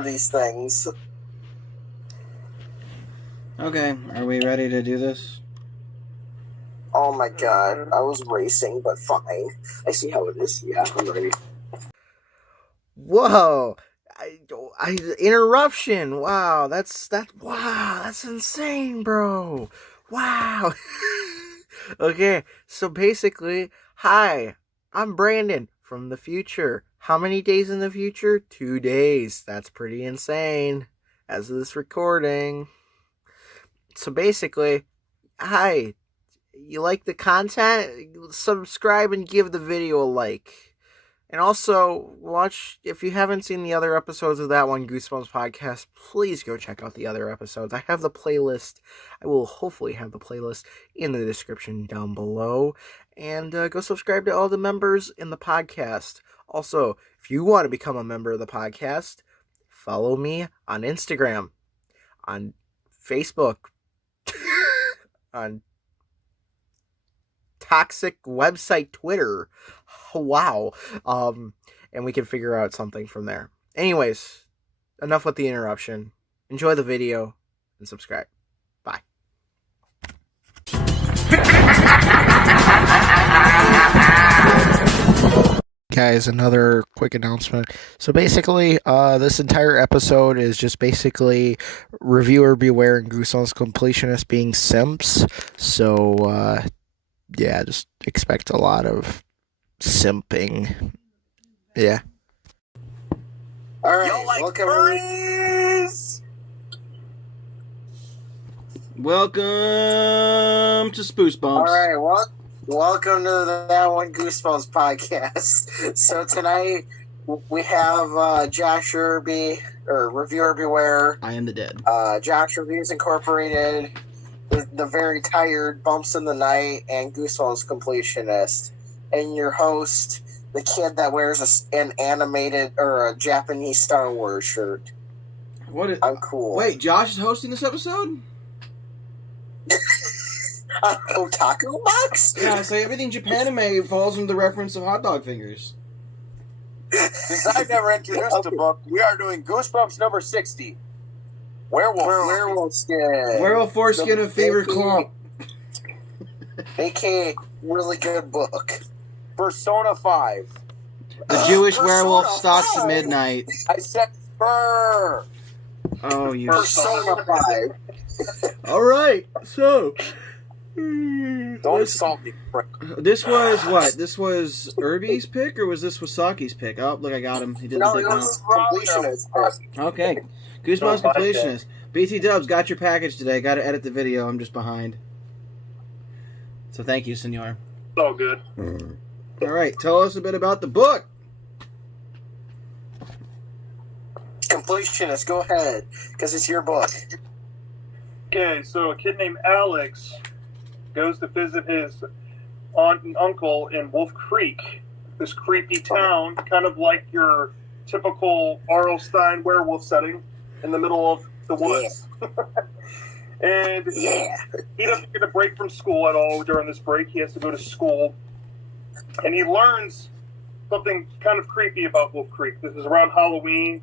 these things. Okay, are we ready to do this? Oh my god, I was racing, but fine. I see how it is. Yeah, I'm ready. Whoa! Interruption! Wow, that's insane, bro! Wow! Okay, so basically, hi, I'm Brandon from the future. How many days in the future? 2 days. That's pretty insane as of this recording. So basically, hi, you like the content? Subscribe and give the video a like. And also, watch, if you haven't seen the other episodes of that one, Goosebumps podcast, please go check out the other episodes. I have the playlist. I will hopefully have the playlist in the description down below. And go subscribe to all the members in the podcast. Also, if you want to become a member of the podcast, follow me on Instagram, on Facebook, on toxic website Twitter. Wow. And we can figure out something from there. Anyways, enough with the interruption. Enjoy the video and subscribe. Bye. Guys, another quick announcement. So basically, this entire episode is just basically reviewer beware and Goosebumps completionists being simps. So, yeah, just expect a lot of simping. Yeah. Alright, welcome Welcome to Spoosebumps. Alright, welcome to That One Goosebumps podcast. So tonight we have Josh Irby, or Reviewer Beware. I am the dead. Josh Reviews Incorporated, the Very Tired, Bumps in the Night, and Goosebumps Completionist. And your host, the kid that wears an animated or a Japanese Star Wars shirt. I'm cool. Wait, Josh is hosting this episode? Otaku Box? Yeah, so everything Japanime falls under the reference of hot dog fingers. Since I've never introduced the book, we are doing Goosebumps number 60. Werewolf skin. Werewolf foreskin of favorite clump. AKA really good book. Persona 5. The Jewish werewolf Persona stalks 5. at midnight. I said fur. Oh, you. Persona 5. Alright, so. Don't insult me, prick. This was what? This was Irby's pick, or was this Wasaki's pick? Oh, look, I got him. He did No, the it big count. was completionist. Okay. Goosebumps completionist. BT Dubs, got your package today. Got to edit the video. I'm just behind. So thank you, senor. All good. Alright, tell us a bit about the book. Completionist, go ahead, because it's your book. Okay, so a kid named Alex goes to visit his aunt and uncle in Wolf Creek, this creepy town, kind of like your typical R.L. Stine werewolf setting in the middle of the woods. And he doesn't get a break from school at all during this break. He has to go to school. And he learns something kind of creepy about Wolf Creek. This is around Halloween.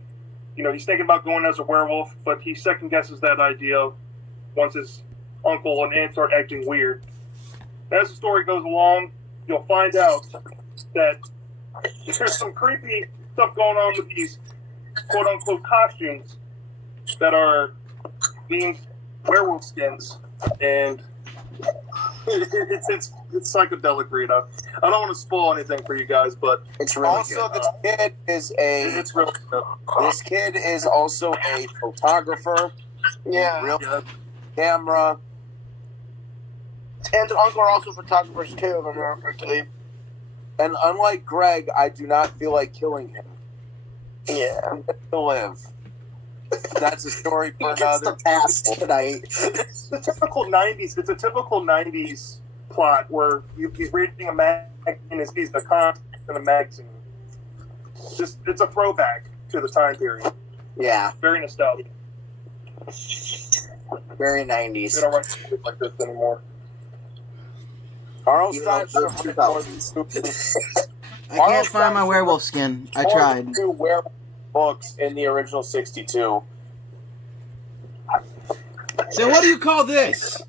You know, he's thinking about going as a werewolf, but he second guesses that idea once his uncle and aunt start acting weird. As the story goes along, you'll find out that there's some creepy stuff going on with these quote-unquote costumes that are being werewolf skins, and it's psychedelic, Rita. I don't want to spoil anything for you guys, but It's really Also, good. this kid is it's really good. This kid is also a photographer. Real camera. And uncle are also photographers too, if I remember correctly. And unlike Greg, I do not feel like killing him. Yeah. To live. That's a story He for gets another. the pass tonight. It's a typical 90s plot where he's reading a magazine and sees the content in a magazine. It's a throwback to the time period. Yeah, Very nostalgic. very They 90s. don't write shit like this anymore. R.L. Even though Stein's it's 2000s. I can't find my werewolf skin. I tried. books in the original 62. Then what do you call this?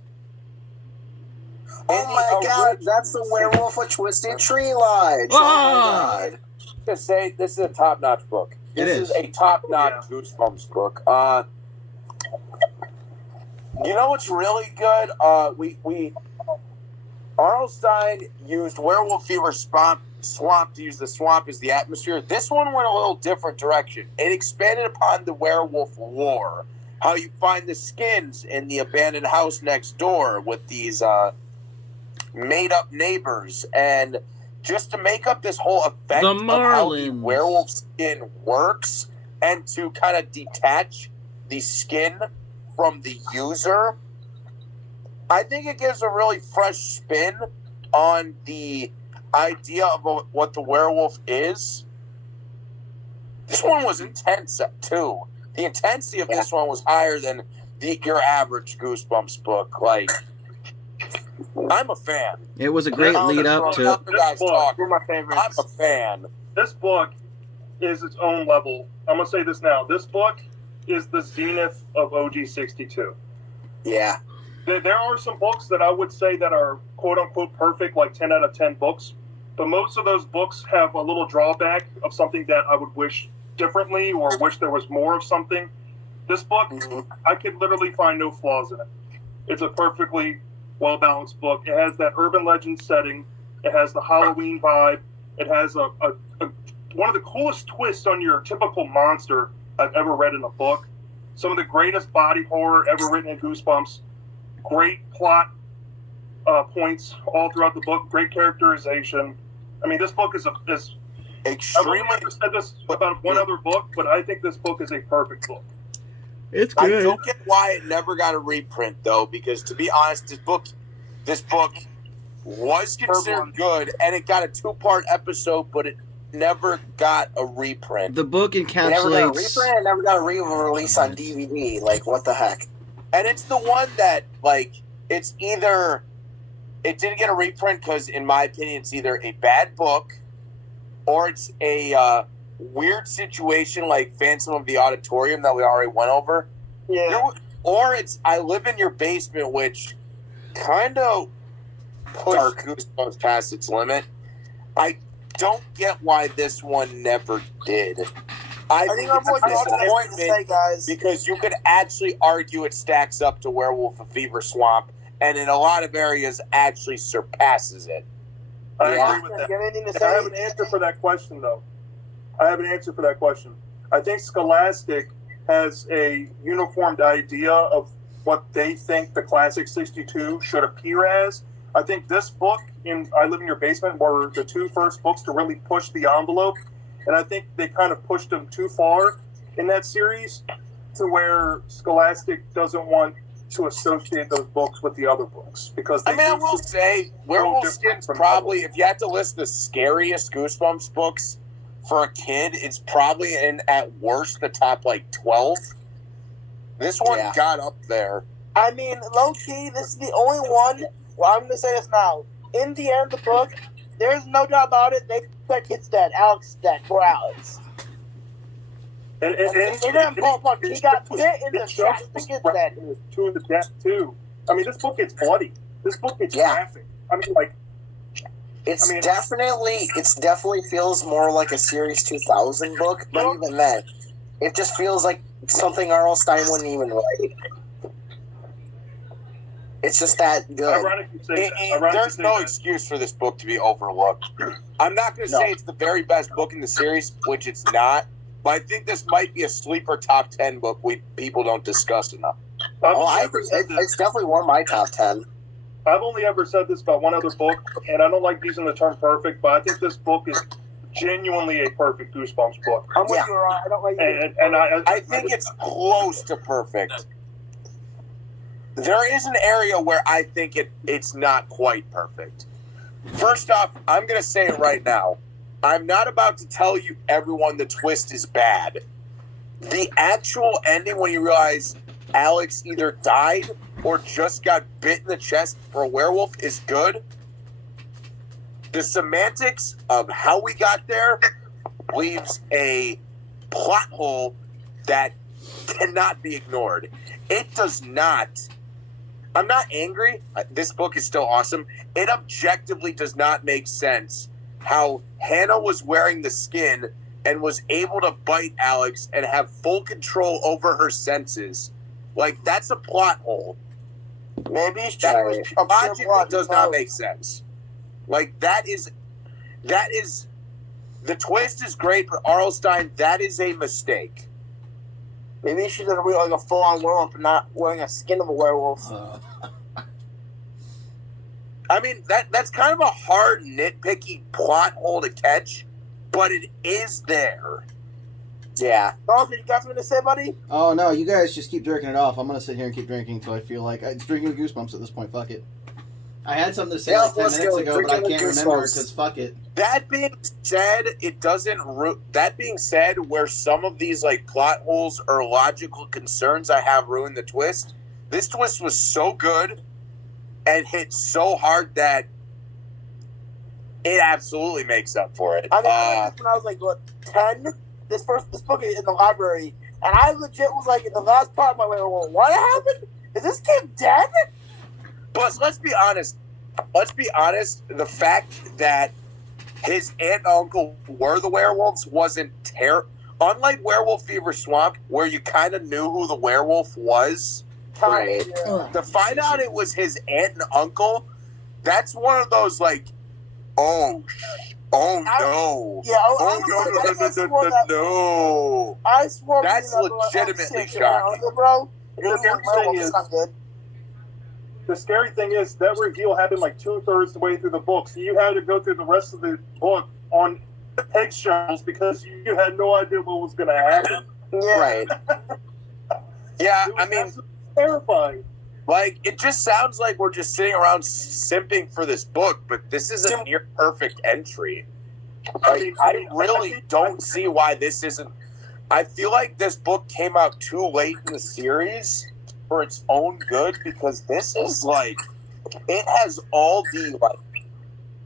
Oh my god, that's the Werewolf with Twisted Tree Lodge. Oh my god. To say this is a top-notch book. This is a top-notch Goosebumps book. You know what's really good? We Arlstein used Werewolf Fever Swamp to use the swamp as the atmosphere. This one went a little different direction. It expanded upon the werewolf lore. How you find the skins in the abandoned house next door with these made-up neighbors, and just to make up this whole effect of how the werewolf skin works, and to kind of detach the skin from the user. I think it gives a really fresh spin on the idea of what the werewolf is. This one was intense too. The intensity of this one was higher than your average Goosebumps book. Like, I'm a fan. It was a great lead up to. This book, One of my favorites. I'm a fan. This book is its own level. I'm gonna say this now. This book is the zenith of OG 62. Yeah. There are some books that I would say that are quote unquote perfect, like 10 out of 10 books. But most of those books have a little drawback of something that I would wish differently or wish there was more of something. This book, I could literally find no flaws in it. It's a perfectly well-balanced book. It has that urban legend setting. It has the Halloween vibe. It has a one of the coolest twists on your typical monster I've ever read in a book. Some of the greatest body horror ever written in Goosebumps. Great plot points all throughout the book. Great characterization. I mean, this book is Extremely. I've only said this about one other book, but I think this book is a perfect book. It's I good. don't get why it never got a reprint, though, because to be honest, this book was considered good, and it got a 2-part episode, but it never got a reprint. The book It never got a encapsulates. reprint, it never got a re-release on DVD. Like, what the heck? And it's the one that, like, it's either it didn't get a reprint because, in my opinion, it's either a bad book or it's a weird situation like Phantom of the Auditorium that we already went over. Yeah. Or it's I Live in Your Basement, which kind of pushed Goosebumps past its limit. I don't get why this one never did. I think it's a disappointment guys. because you could actually argue it stacks up to Werewolf of Fever Swamp, and in a lot of areas actually surpasses it. I agree with that. And I have an answer for that question, though. I think Scholastic has a uniformed idea of what they think the classic 62 should appear as. I think this book and I Live in Your Basement were the two first books to really push the envelope, and I think they kind of pushed them too far in that series to where Scholastic doesn't want to associate those books with the other books because they I will say Werewolf Skin's probably, if you had to list the scariest Goosebumps books for a kid, it's probably in at worst the top like 12. This one got up there. I mean, low key, this is the only one. Well, I'm gonna say this now. In the end of the book, there's no doubt about it. That kid's dead. Alex is dead. Poor Alex. And he got bit in the chest. The kid's dead. To the death too. I mean, this book gets bloody. This book gets graphic. I mean, like. It definitely feels more like a Series 2000 book, but even then, it just feels like something R.L. Stine wouldn't even write. It's just that good. There's no excuse for this book to be overlooked. I'm not going to say it's the very best book in the series, which it's not, but I think this might be a sleeper top 10 book people don't discuss enough. It's definitely one of my top 10. I've only ever said this about one other book, and I don't like using the term perfect, but I think this book is genuinely a perfect Goosebumps book. I'm with you, Ron. I don't like I think it's close to perfect. There is an area where I think it's not quite perfect. First off, I'm going to say it right now. I'm not about to tell you everyone the twist is bad. The actual ending when you realize Alex either died or just got bit in the chest for a werewolf is good. The semantics of how we got there leaves a plot hole that cannot be ignored. It does not. I'm not angry. This book is still awesome. It objectively does not make sense how Hannah was wearing the skin and was able to bite Alex and have full control over her senses. Like, that's a plot hole. Maybe she That was logically does not make sense. Like, that is the twist is great, but Arlstein, that is a mistake. Maybe she's gonna be like a full-on werewolf, but not wearing a skin of a werewolf. I mean, that's kind of a hard, nitpicky plot hole to catch, but it is there. Yeah. Charles, did you got something to say, buddy? Oh no, you guys just keep jerking it off. I'm gonna sit here and keep drinking until I feel like it's drinking Goosebumps at this point. Fuck it. I had something to say like 10 minutes ago, but I can't remember because fuck it. That being said, it doesn't. That being said, where some of these like plot holes or logical concerns I have ruined the twist. This twist was so good and hit so hard that it absolutely makes up for it. I mean, when I was like, what, 10? This book is in the library, and I legit was like, in the last part, my way, well, what happened? Is this kid dead? Plus, let's be honest. The fact that his aunt and uncle were the werewolves wasn't terrible. Unlike Werewolf Fever Swamp, where you kind of knew who the werewolf was, Right. Yeah. to find out it was his aunt and uncle, that's one of those like, no. Yeah, No. I swore That's me that, legitimately shit, shocking. bro. The scary thing is, the scary thing is that reveal happened like 2/3 of the way through the book, so you had to go through the rest of the book on eggshells because you had no idea what was going to happen. Yeah. Right. Yeah, It was I mean, absolutely terrifying. like, it just sounds like we're just sitting around simping for this book, but this is a near perfect entry. Like, I really don't see why this isn't. I feel like this book came out too late in the series for its own good, because this is like, it has all the like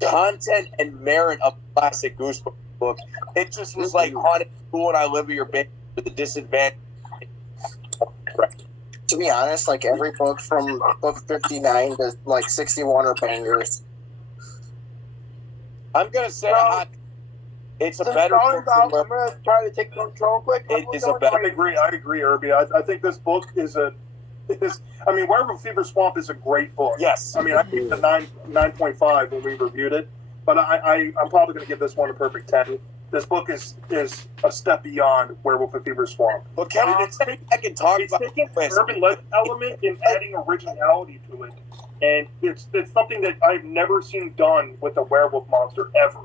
content and merit of a classic Goosebumps book. It just was like Haunted School and I Live with Your Baby with the disadvantage. To be honest, like every book from book 59 to like 61 are bangers. I'm gonna say it's a Since better Charlie's book out, than I'm going to try to take control quick. It is a better. I agree, Irby. I think this book is Werewolf Fever Swamp is a great book. Yes. I mean, I gave it a 9.5 when we reviewed it, but I'm probably going to give this one a perfect 10. This book is a step beyond Werewolf Fever Swamp. But Kevin, I can talk It's about taking an urban legend element and adding originality to it, and it's something that I've never seen done with a werewolf monster ever.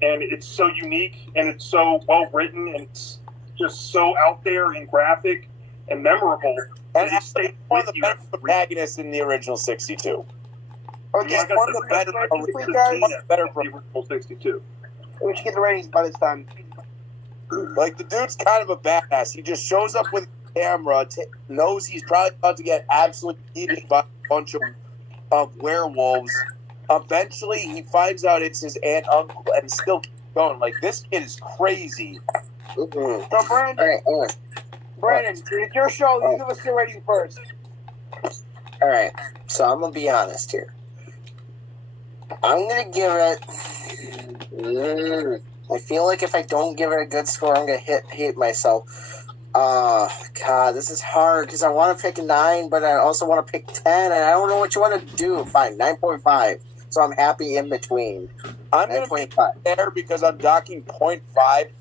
And it's so unique, and it's so well written, and it's just so out there and graphic and memorable. And it stays one of with the you. better protagonists in the original 62. Okay, One of the better, from the original 62. we should get the ratings by this time. like the dude's kind of a badass. He just shows up with a camera, knows he's probably about to get absolutely eaten by a bunch of werewolves. Eventually, he finds out it's his aunt, uncle, and still keeps going. Like, this kid is crazy. Mm-hmm. So, Brandon, it's your show. You give us your rating first. All right, so I'm gonna be honest here. I'm gonna give it. I feel like if I don't give it a good score, I'm gonna hate myself. God, this is hard because I want to pick a 9, but I also want to pick 10, and I don't know what you want to do. Fine, 9.5. So I'm happy in between. I'm going to be there because I'm docking 0.5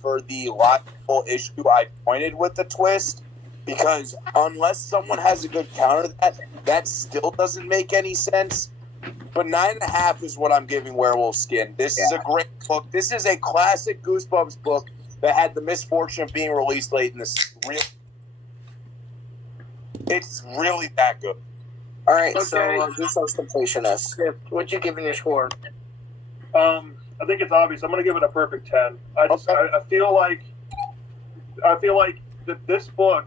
for the logical issue I pointed with the twist. Because unless someone has a good counter to that still doesn't make any sense. But 9.5 is what I'm giving Werewolf Skin. This is a great book. This is a classic Goosebumps book that had the misfortune of being released late in this. It's really that good. All right, Okay. so Goosebumps completionist. What you giving your score? I think it's obvious. I'm going to give it a perfect 10. I feel like that this book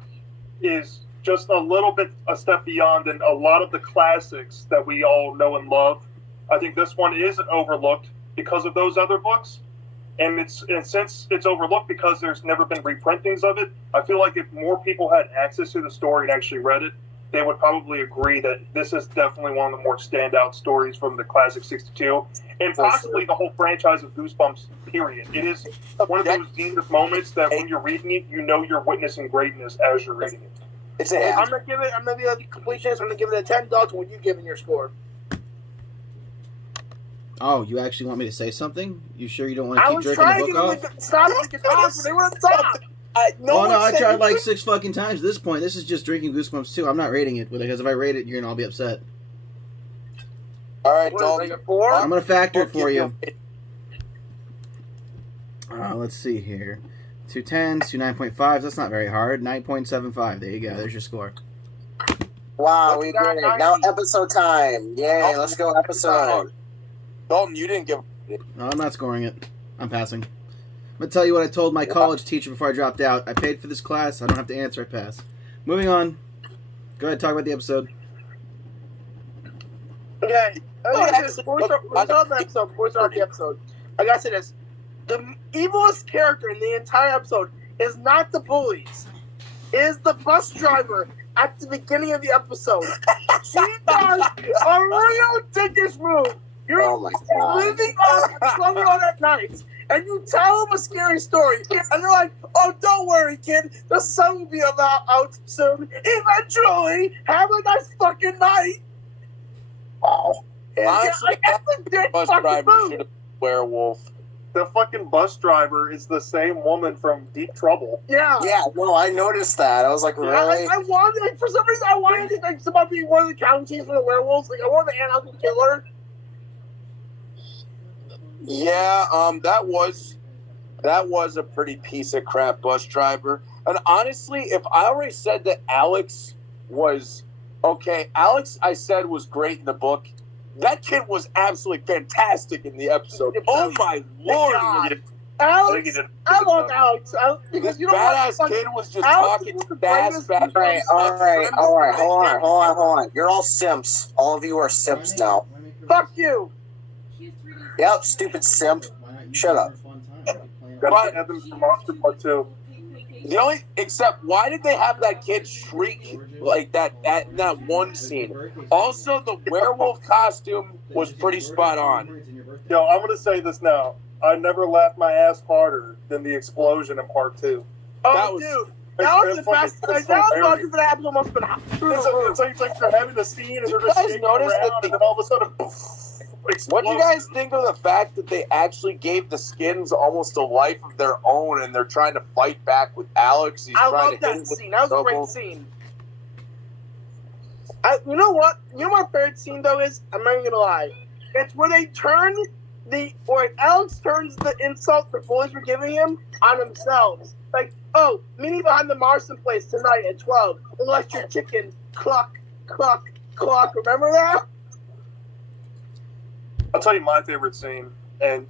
is just a little bit a step beyond than a lot of the classics that we all know and love. I think this one is overlooked because of those other books, And since it's overlooked because there's never been reprintings of it, I feel like if more people had access to the story and actually read it, they would probably agree that this is definitely one of the more standout stories from the classic 62, and possibly the whole franchise of Goosebumps, period. It is one of those deepest moments that when you're reading it, you know you're witnessing greatness as you're reading it. I'm gonna be a completionist. I'm gonna give it a 10 dogs. When you giving your score? Oh, you actually want me to say something? You sure you don't want to I keep was jerking trying the to book get them off? to stop so they could talk, but they wouldn't stop. I tried like 6 fucking times at this point. This is just drinking Goosebumps 2. I'm not rating it, because if I rate it, you're going to all be upset. All right, What, Dalton. like a 4? I'm going to factor it for you. Let's see here. 2 10s, 2 9.5s. That's not very hard. 9.75. There you go. There's your score. Wow, we did it. Now episode time. Yay, let's go episode. Dalton, you didn't give. No, I'm not scoring it. I'm passing. I'm going to tell you what I told my college teacher before I dropped out. I paid for this class. I don't have to answer. I pass. Moving on. Go ahead, talk about the episode. Okay. Before we start the episode, I gotta say this. The evilest character in the entire episode is not the bullies. It is the bus driver at the beginning of the episode. She does a real dickish move. You're living on a slumber on at night, and you tell them a scary story, and they're like, "Oh, don't worry, kid. The sun will be out soon. Eventually, have a nice fucking night." Wow. Honestly, that's a dick bus fucking driver move. should have werewolf. The fucking bus driver is the same woman from Deep Trouble. Yeah. Yeah, no, I noticed that. I was like, really? I wanted, like, for some reason, I wanted to think about being one of the counties for the werewolves. Like, I wanted the Ann killer. Yeah, that was a pretty piece of crap bus driver. And honestly, if I already said that Alex was okay, Alex I said was great in the book. That kid was absolutely fantastic in the episode. Oh my lord! Alex, I love Alex. Because you know badass what? kid was just Alex talking was the fast. greatest- All right. Hold on. You're all simps. All of you are simps now. Fuck you. Yep, stupid simp. Shut up. Gotta have them for Monster Part 2. The only, except, why did they have that kid shriek like that in that one scene? Also, the werewolf costume was pretty spot on. Yo, I'm gonna say this now. I never laughed my ass harder than the explosion in Part 2. Oh, That was- dude. That was the best. Like, that was fucking for that episode must have been hot. It's like they're having a scene and they're just You guys shaking notice around, that and then all of a sudden, What do you guys think of the fact that they actually gave the skins almost a life of their own, and they're trying to fight back with Alex? He's I trying love to hit that him with scene. That was a great double. scene. You know what? You know my favorite scene though is? I'm not even gonna lie. It's where they turn where Alex turns the insult the bullies were giving him on themselves. Like, oh, meet me behind the Marston place tonight at 12. Electric chicken, cluck, cluck, cluck. Remember that? I'll tell you my favorite scene, and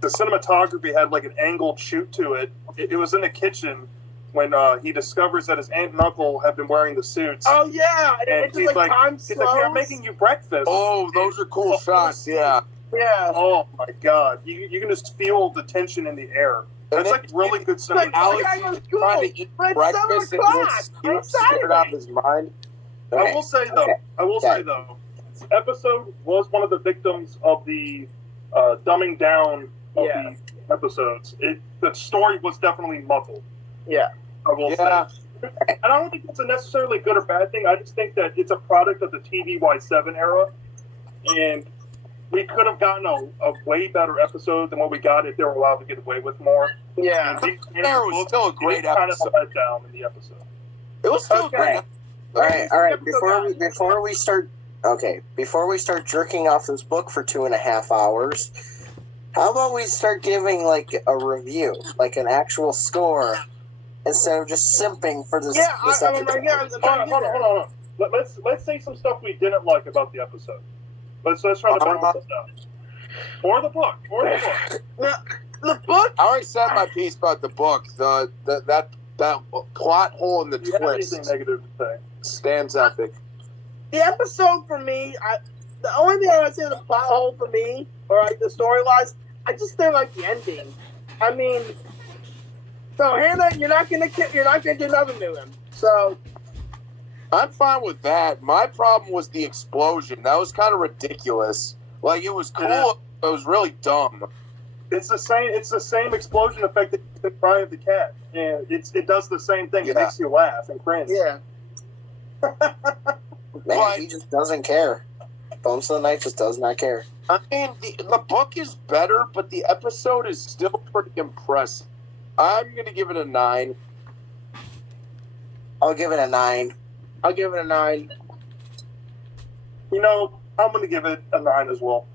the cinematography had like an angled shoot to it. It was in the kitchen when he discovers that his aunt and uncle have been wearing the suits. Oh yeah, and it's just like time he's like, "Yeah, I'm making you breakfast." Oh, those are cool shots, yeah. Yeah. Oh my god, you can just feel the tension in the air. And That's then like really good Like, cinematography. Alex okay, is cool. trying to eat But it's breakfast 7 and o'clock. gets It's scared out of Saturday. his mind. I will say though, this episode was one of the victims of the dumbing down of Yeah. the episodes. The story was definitely muffled. Yeah. I will Yeah. say. And I don't think it's a necessarily good or bad thing. I just think that it's a product of the TVY7 era, and we could have gotten a way better episode than what we got if they were allowed to get away with more. Yeah. And There was still a great kind of episode. a letdown in the episode. It was still Okay. great. All right. Before we start jerking off this book for 2.5 hours, how about we start giving like a review, like an actual score, instead of just simping for this? Yeah, this I mean, episode? hold on. Let's say some stuff we didn't like about the episode. Let's try to balance this out. Or the book. The book. I already said my piece about the book. That plot hole in the Do you have twist anything negative to say? stands epic. The episode for me, the only thing I would say the plot hole for me, or like the story wise, I just didn't like the ending. I mean, so Hannah, you're not gonna do nothing to him. So I'm fine with that. My problem was the explosion. That was kind of ridiculous. Like, it was cool, but it was really dumb. It's the same explosion effect that the cry of the cat. Yeah, it does the same thing. Yeah. It makes you laugh and cringe. yeah, Man, he just doesn't care. Bumps of the Night just does not care. I mean, the book is better, but the episode is still pretty impressive. I'm going to give it a 9. I'll give it a 9. I'll give it a 9. You know, I'm going to give it a 9 as well.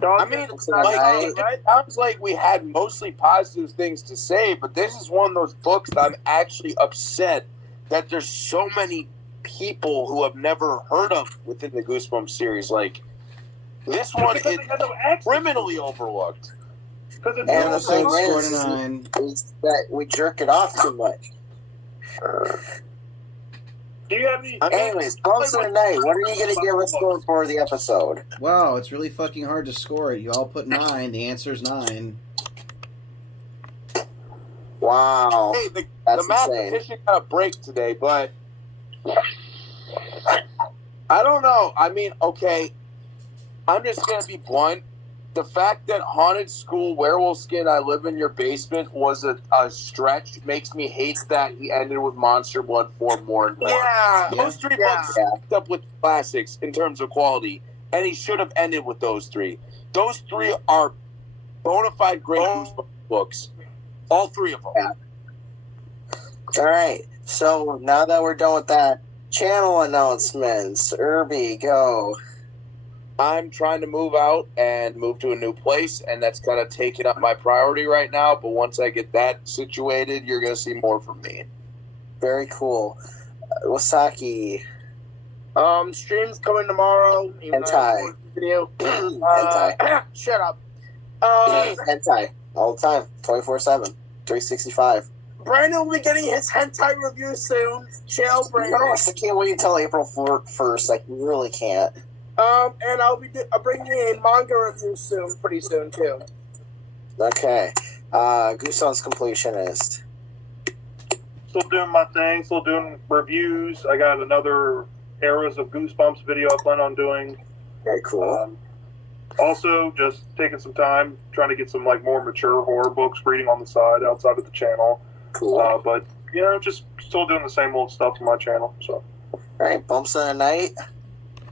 I mean, it sounds like we had mostly positive things to say, but this is one of those books that I'm actually upset that there's so many people who have never heard of within the Goosebumps series. Like, this one is criminally overlooked. And the thing is that we jerk it off too much. Do you have any? Anyways, Bumps of the Night, what are you going to give us for the episode? Wow, it's really fucking hard to score it. You all put 9. The answer's 9. Wow. Hey, the That's mathematician got a break today, but I don't know. I mean, okay, I'm just going to be blunt. The fact that Haunted School, Werewolf Skin, I Live in Your Basement was a stretch makes me hate that he ended with Monster Blood 4 more and more. Yeah. Those 3 books stacked up with classics in terms of quality, and he should have ended with those 3. Those 3 are bona fide great Goosebumps books. All 3 of them. Yeah. All right. So now that we're done with that, channel announcements. Irby, go. I'm trying to move out and move to a new place, and that's kind of taking up my priority right now. But once I get that situated, you're going to see more from me. Very cool. Wasaki. Streams coming tomorrow. Hentai. Video. Hentai. Shut up. Hentai. All the time. 24/7. 365. Brandon will be getting his hentai review soon. Chill, Brandon. I can't wait until April 1st. I really can't. And I'll be bringing in manga reviews pretty soon too. Okay. Goosebumps Completionist. Still doing my thing. Still doing reviews. I got another Eras of Goosebumps video I plan on doing. Very cool. Also, just taking some time trying to get some like more mature horror books reading on the side outside of the channel. Cool. But you know, just still doing the same old stuff on my channel. So. All right. Bumps of the Night.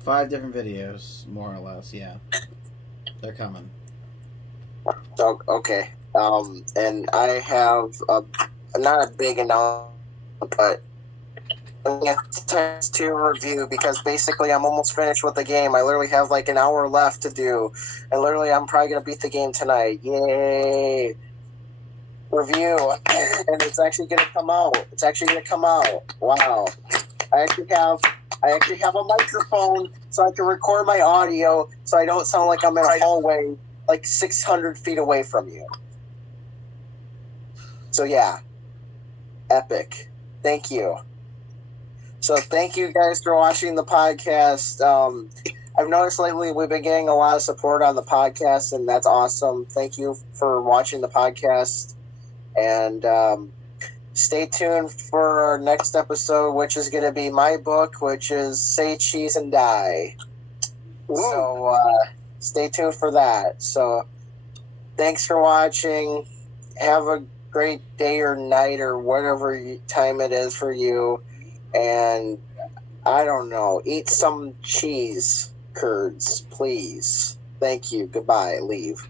5 different videos, more or less. Yeah, they're coming. Oh, okay. And I have not a big announcement, but to review because basically I'm almost finished with the game. I literally have like an hour left to do, and literally I'm probably gonna beat the game tonight. Yay! Review, and it's actually gonna come out. Wow! I actually have a microphone so I can record my audio so I don't sound like I'm in a hallway like 600 feet away from you. So yeah, epic. Thank you. So thank you guys for watching the podcast. I've noticed lately we've been getting a lot of support on the podcast, and that's awesome. Thank you for watching the podcast. And stay tuned for our next episode, which is going to be my book, which is Say Cheese and Die. So stay tuned for that. So thanks for watching. Have a great day or night or whatever time it is for you. And I don't know, eat some cheese curds, please. Thank you. Goodbye. Leave.